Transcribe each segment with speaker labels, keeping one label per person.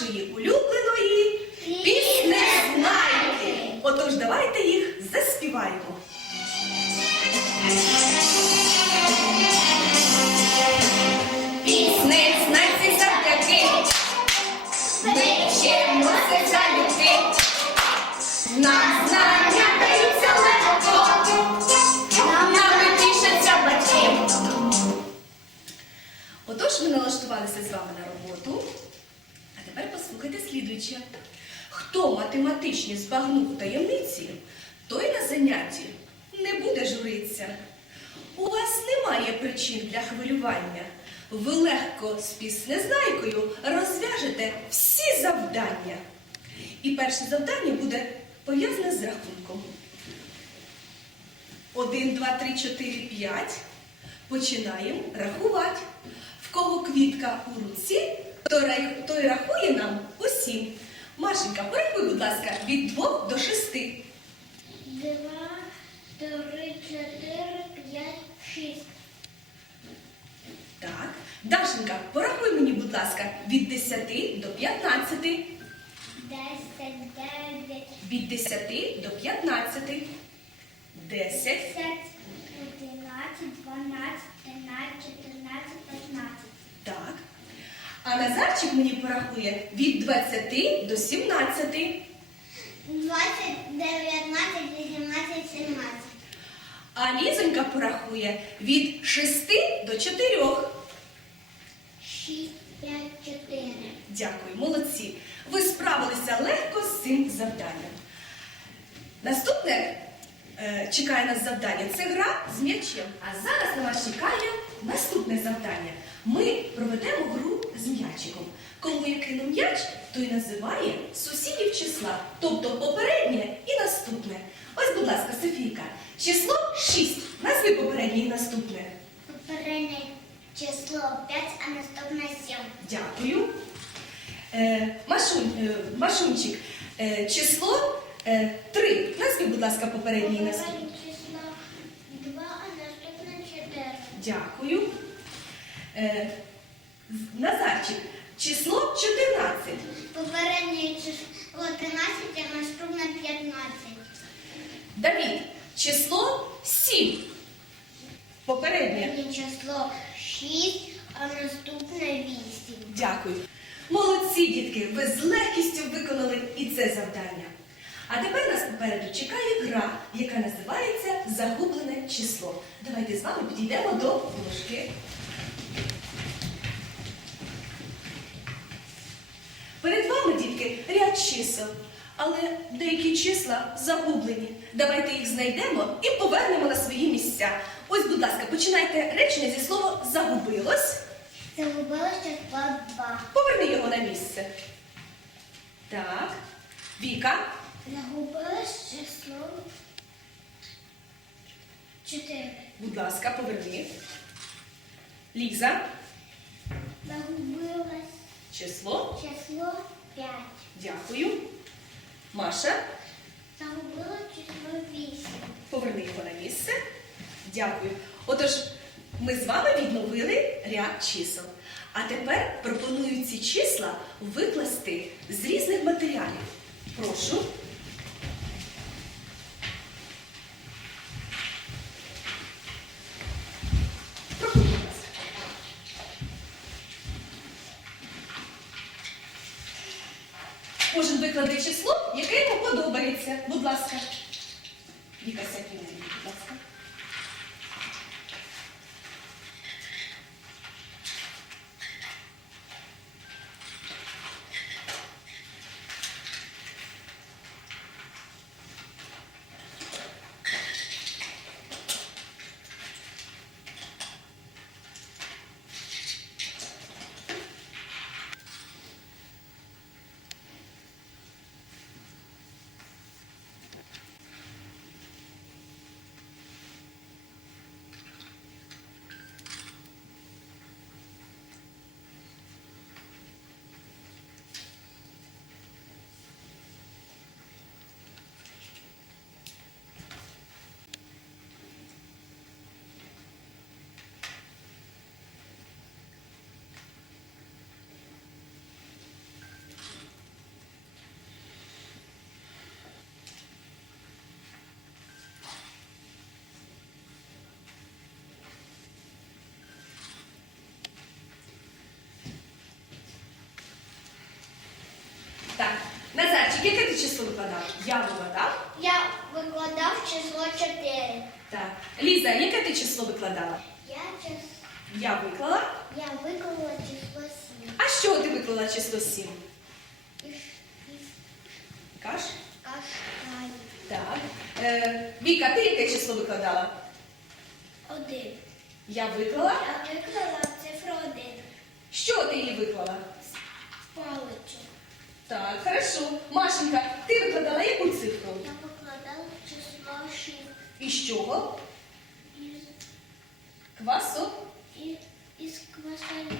Speaker 1: нашої улюбленої піснезнайки. Отож, давайте їх заспіваємо. Піснець знайти завдяки, ми вчимося залюбки. Нам знання даються легко, нами тішаться батьки. Отож, ми налаштувалися з вами на роботу. Слідуюче. Хто математичні збагнув таємниці, той на занятті не буде журитися. У вас немає причин для хвилювання. Ви легко з піснезнайкою розв'яжете всі завдання. І перше завдання буде пов'язане з рахунком. Один, два, три, чотири, п'ять. Починаємо рахувати. В кого квітка у руці, той рахує нам по сім. Машенька, порахуй, будь ласка, від двох до шести.
Speaker 2: Два, три, чотири, п'ять, шість.
Speaker 1: Так. Дашенька, порахуй мені, будь ласка, від 10 до 15.
Speaker 2: 10, 9.
Speaker 1: Від 10 до 15. 10.
Speaker 2: 10, 11, 12, 13, 14,
Speaker 1: 15. А Назарчик мені порахує від 20 до 17.
Speaker 2: Двадцять, дев'ятнадцять, вісімнадцять, сімнадцять.
Speaker 1: А Лізонька порахує від 6 до 4.
Speaker 2: Шість, п'ять, чотири.
Speaker 1: Дякую, молодці. Ви справилися легко з цим завданням. Наступне е, чекає нас завдання це гра з м'ячем. А зараз на вас чекає наступне завдання. Ми проведемо гру з м'ячиком. Кому я кину м'яч, той називає сусідів числа, тобто попереднє і наступне. Ось, будь ласка, Софійка, число 6. Назви попереднє і наступне.
Speaker 2: Попереднє число п'ять, а наступне сім.
Speaker 1: Дякую. Е, Машунь, е, Машунчик, е, число е, 3. Назви, будь ласка, попереднє і наступне.
Speaker 2: Попереднє число два, а наступне чотири.
Speaker 1: Дякую. Е, Назарчик, число 14.
Speaker 2: Попереднє число 13, а наступне 15.
Speaker 1: Давід, число 7. Попереднє.
Speaker 2: Попереднє число 6, а наступне 8.
Speaker 1: Дякую. Молодці, дітки, ви з легкістю виконали і це завдання. А тепер нас попереду чекає гра, яка називається Загублене число. Давайте з вами підійдемо до дошки. Перед вами, чисел, але деякі числа загублені. Давайте їх знайдемо і повернемо на свої місця. Ось, будь ласка, починайте речення зі слова загубилось.
Speaker 2: Загубилось число 2.
Speaker 1: Поверни його на місце. Так. Віка.
Speaker 2: Загубилось число 4.
Speaker 1: Будь ласка, поверни. Ліза.
Speaker 2: Загубилось
Speaker 1: Число.
Speaker 2: число 5.
Speaker 1: Дякую. Маша.
Speaker 2: Загубила число вісім.
Speaker 1: Поверни його на місце. Дякую. Отож, ми з вами відновили ряд чисел. А тепер пропоную ці числа викласти з різних матеріалів. Прошу. Число викладав? Я викладав.
Speaker 2: Я викладав число 4.
Speaker 1: Так. Ліза, яке ти число викладала?
Speaker 2: Я, час...
Speaker 1: Я виклала.
Speaker 2: я виклала число 7.
Speaker 1: А чого ти виклала число 7?
Speaker 2: Із, із
Speaker 1: Каш? Так. Е, Віка, ти яке число викладала?
Speaker 2: 1.
Speaker 1: Я виклала.
Speaker 2: Я виклала цифру 1.
Speaker 1: Що ти її виклала?
Speaker 2: Паличок.
Speaker 1: Так, хорошо. Машенька, ти викладала яку цифру?
Speaker 2: Я викладала число 6.
Speaker 1: І з чого?
Speaker 2: Із,
Speaker 1: Квасу.
Speaker 2: із, із квасолі.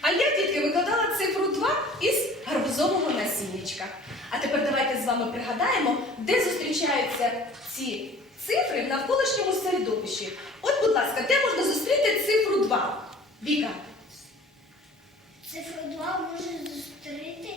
Speaker 1: А я тільки викладала цифру 2 із гарбузового насіннячка. А тепер давайте з вами пригадаємо, де зустрічаються ці цифри в навколишньому середовищі. От, будь ласка, де можна зустріти цифру 2? Віка.
Speaker 2: Цифру 2 може зустріти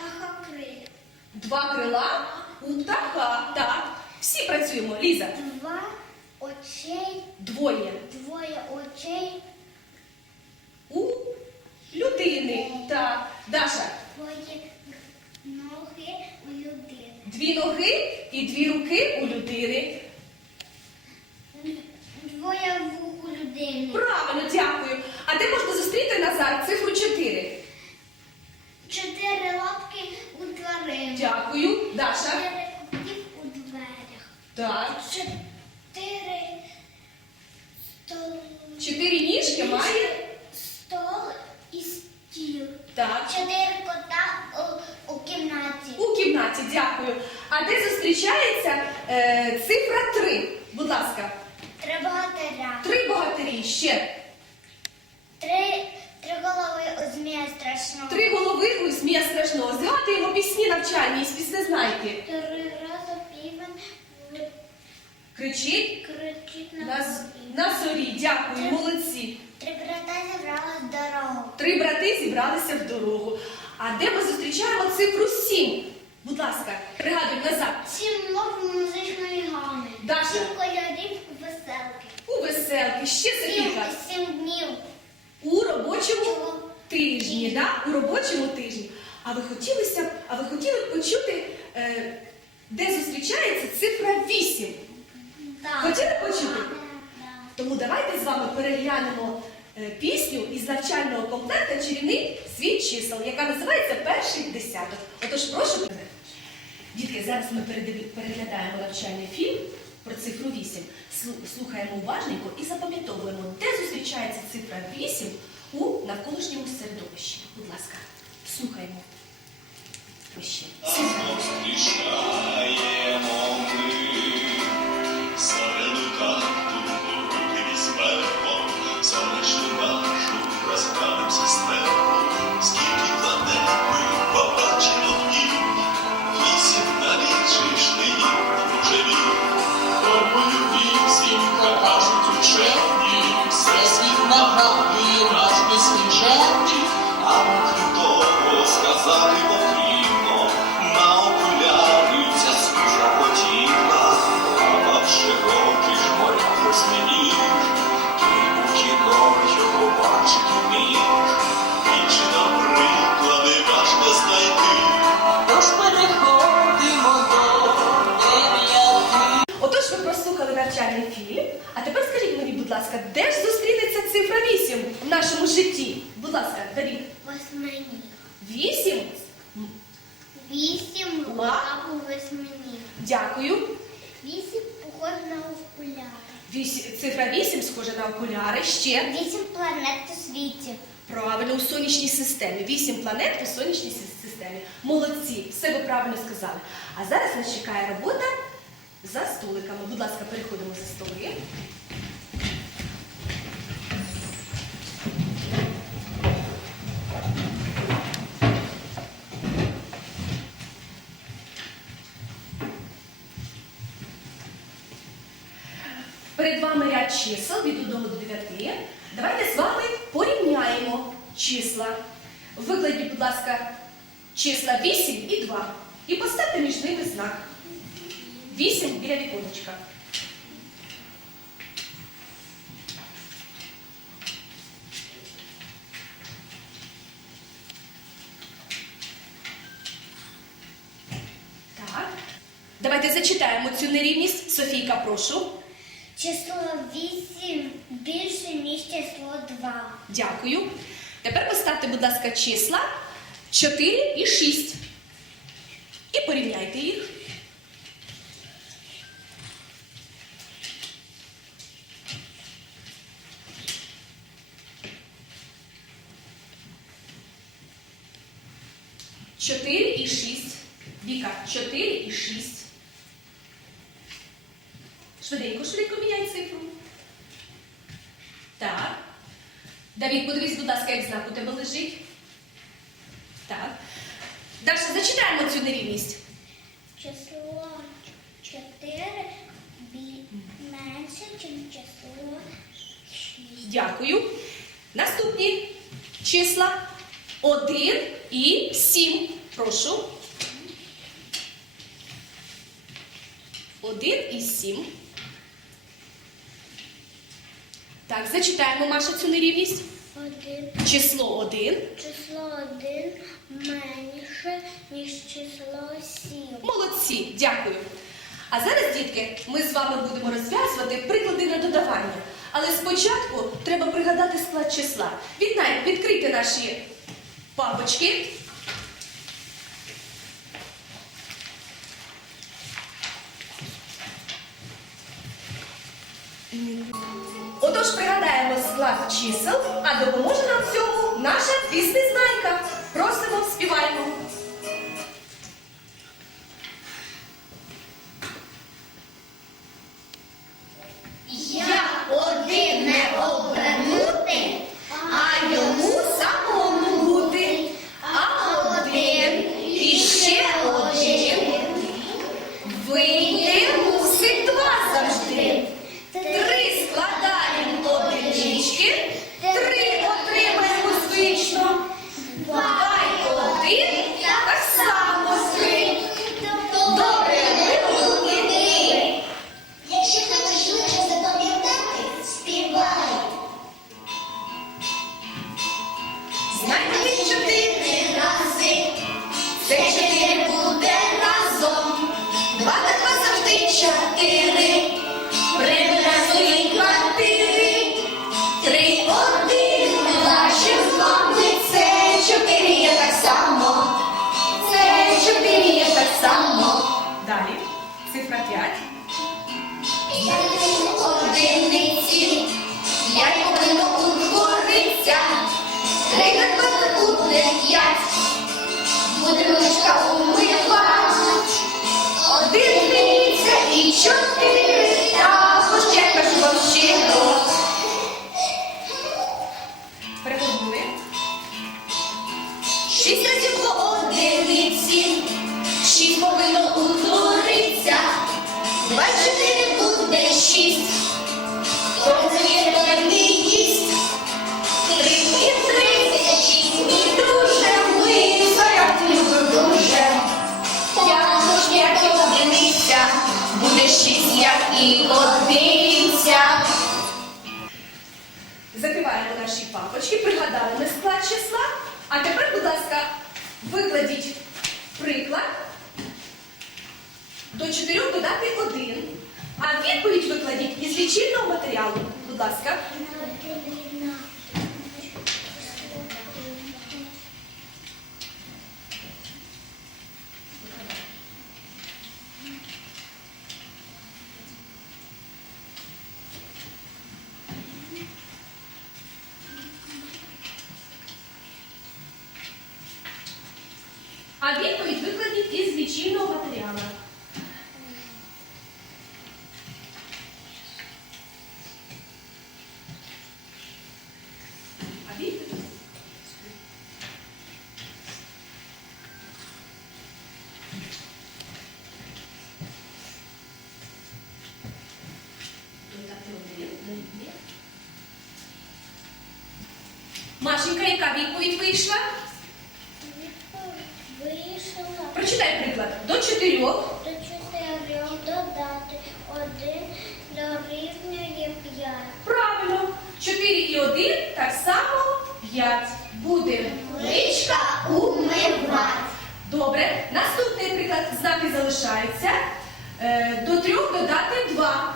Speaker 2: птаха криль.
Speaker 1: Два крила у птаха. Так. Всі працюємо. Ліза.
Speaker 2: Два очей,
Speaker 1: Двоє.
Speaker 2: двоє очей,
Speaker 1: У людини. Так.
Speaker 2: Ноги у людини.
Speaker 1: Дві ноги і дві руки у людини.
Speaker 2: Двоє вух у людини.
Speaker 1: Правильно, дякую. А де можна зустріти Назар цифру 4?
Speaker 2: Чотири лапки у тварин.
Speaker 1: Дякую. Даша.
Speaker 2: Чотири кутів у дверях.
Speaker 1: Так.
Speaker 2: Чотири стол...
Speaker 1: Чотири ніжки має.
Speaker 2: стол і стіл.
Speaker 1: Так.
Speaker 2: Чотири кота у, у кімнаті.
Speaker 1: У кімнаті, дякую. А де зустрічається е, цифра 3? Будь ласка.
Speaker 2: Три богатиря.
Speaker 1: Три богатирі. Ще.
Speaker 2: Три, три голови у змія страшного.
Speaker 1: Три голови у змія страшного. Згадуємо пісні навчальні із піснезнайки.
Speaker 2: Три рази півень
Speaker 1: Кричить
Speaker 2: кричить на,
Speaker 1: на,
Speaker 2: зорі.
Speaker 1: на зорі. Дякую, молодці.
Speaker 2: Три брата зібрали з дорогу.
Speaker 1: Три брати зібралися в дорогу. А де ми зустрічаємо цифру 7? Будь ласка, пригадуй назад.
Speaker 2: Сім нов музичної гами.
Speaker 1: Даша.
Speaker 2: Сім кольорів у веселки.
Speaker 1: У веселки, ще
Speaker 2: Сім,
Speaker 1: Софійка.
Speaker 2: сім днів.
Speaker 1: У робочому
Speaker 2: Чого?
Speaker 1: тижні, да? у робочому тижні. А ви хотілося, б- а ви хотіли б почути, е, де зустрічається цифра 8?
Speaker 2: Так.
Speaker 1: Хотіли почути?
Speaker 2: Так.
Speaker 1: Тому давайте з вами переглянемо пісню із навчального комплекта Чарівний світ чисел, яка називається Перший десяток. Отож, прошу. Дітки, зараз ми переглядаємо навчальний фільм про цифру 8. Слухаємо уважненько і запам'ятовуємо, де зустрічається цифра 8 у навколишньому середовищі. Будь ласка, слухаємо. Ось ласка, де ж зустрінеться цифра 8 в нашому житті? Будь ласка, Давід.
Speaker 2: Восьмині.
Speaker 1: 8?
Speaker 2: Вісім
Speaker 1: Ла.
Speaker 2: лап восьмині.
Speaker 1: Дякую.
Speaker 2: Вісім похож на окуляри.
Speaker 1: Вісім, цифра 8 схожа на окуляри. Ще
Speaker 2: Вісім планет у світі.
Speaker 1: правильно у сонячній системі. 8 планет у сонячній системі. Молодці, все ви правильно сказали. А зараз нас чекає робота за столиками. Будь ласка, переходимо за столи. Перед вами ряд чисел від 1 до 9. Давайте з вами порівняємо числа. Викладіть, будь ласка, числа 8 і 2. І поставте між ними знак. 8 біля віконечка. Давайте зачитаємо цю нерівність. Софійка, прошу.
Speaker 2: Число 8 більше, ніж число 2.
Speaker 1: Дякую. Тепер поставте, будь ласка, числа 4 і 6. І порівняйте їх. Чотири і шість. Віка, чотири і шість. Швиденько, швиденько міняй цифру. Так. Давід, подивись, будь ласка, як знак у тебе лежить. Так. Даша, зачитаємо цю нерівність.
Speaker 2: Число 4 бі- менше, ніж число 6.
Speaker 1: Дякую. Наступні числа 1 і 7. Прошу. 1 і 7. Так, зачитаємо Маша цю нерівність.
Speaker 2: 1.
Speaker 1: Число 1.
Speaker 2: Число 1 менше, ніж число 7.
Speaker 1: Молодці, дякую. А зараз, дітки, ми з вами будемо розв'язувати приклади на додавання. Але спочатку треба пригадати склад числа. Віднай, відкрийте наші папочки. Отож, пригадаємо склад чисел, а допоможе нам в цьому наша піснезнайка. Просимо, співаємо. І подивіться. Закриваємо наші папочки, пригадали склад числа. А тепер, будь ласка, викладіть приклад. До чотирьох додати один. А відповідь викладіть із лічильного матеріалу. Будь ласка. А відповідь викладіть із лічильного матеріалу. А відповідь? Додати один, дорівнює. Машенька, яка відповідь вийшла Прочитай приклад. До чотирьох.
Speaker 2: до чотирьох додати один дорівнює п'ять.
Speaker 1: Правильно. 4 і 1 так само 5. Буде
Speaker 2: Личка умивать.
Speaker 1: Добре. Наступний приклад. Знаки залишаються. Е, до трьох додати два.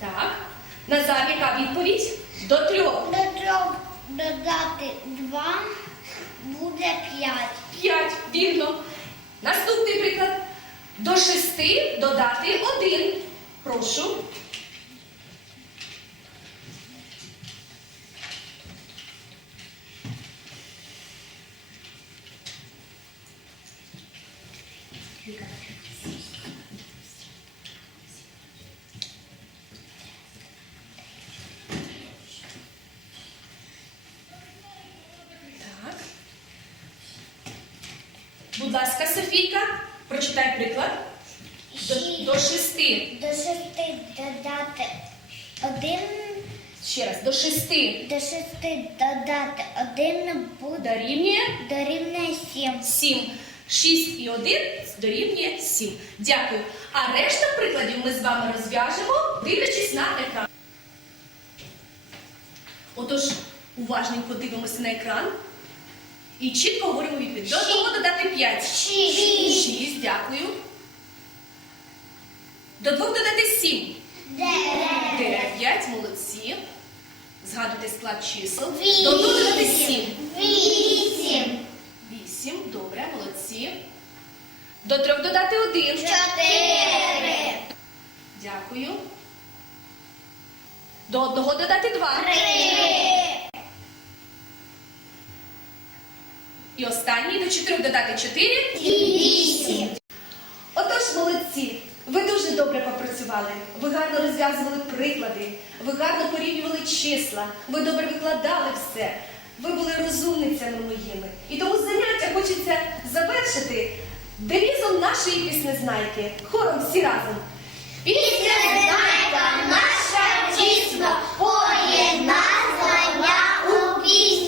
Speaker 1: Так. Назар, яка відповідь? До трьох.
Speaker 2: До трьох додати два буде п'ять.
Speaker 1: П'ять. Вірно. Наступний приклад. До шести додати один. Прошу. Так. Будь ласка, Софійка, прочитай приклад. До,
Speaker 2: Шість.
Speaker 1: до шести.
Speaker 2: До шести додати один.
Speaker 1: Ще раз, до шести.
Speaker 2: До шести додати один буде
Speaker 1: Дорівнює
Speaker 2: дорівнює сім.
Speaker 1: сім. Шість і один дорівнює сім. Дякую. А решта прикладів ми з вами розв'яжемо, дивлячись на екран. Отож, уважненько дивимося на екран і чітко говоримо відповідь. До того додати п'ять.
Speaker 2: Шість.
Speaker 1: Шість, дякую. До двох додати сім.
Speaker 2: Дев'ять.
Speaker 1: Дев'ять, молодці. Згадуйте склад чисел. До двох додати сім.
Speaker 2: Вісім.
Speaker 1: Вісім, добре, молодці. До трьох додати один.
Speaker 2: Чотири.
Speaker 1: Дякую. До одного додати два.
Speaker 2: Три.
Speaker 1: І останній до чотирьох додати чотири і
Speaker 2: вісім.
Speaker 1: Отож, молодці, ви дуже добре попрацювали. Ви гарно розв'язували приклади, ви гарно порівнювали числа, ви добре викладали все. Ви були розумницями моїми. І тому заняття хочеться завершити девізом нашої піснезнайки. Хором всі разом.
Speaker 2: Піснезнайка наша дійсно поє названня у пісні.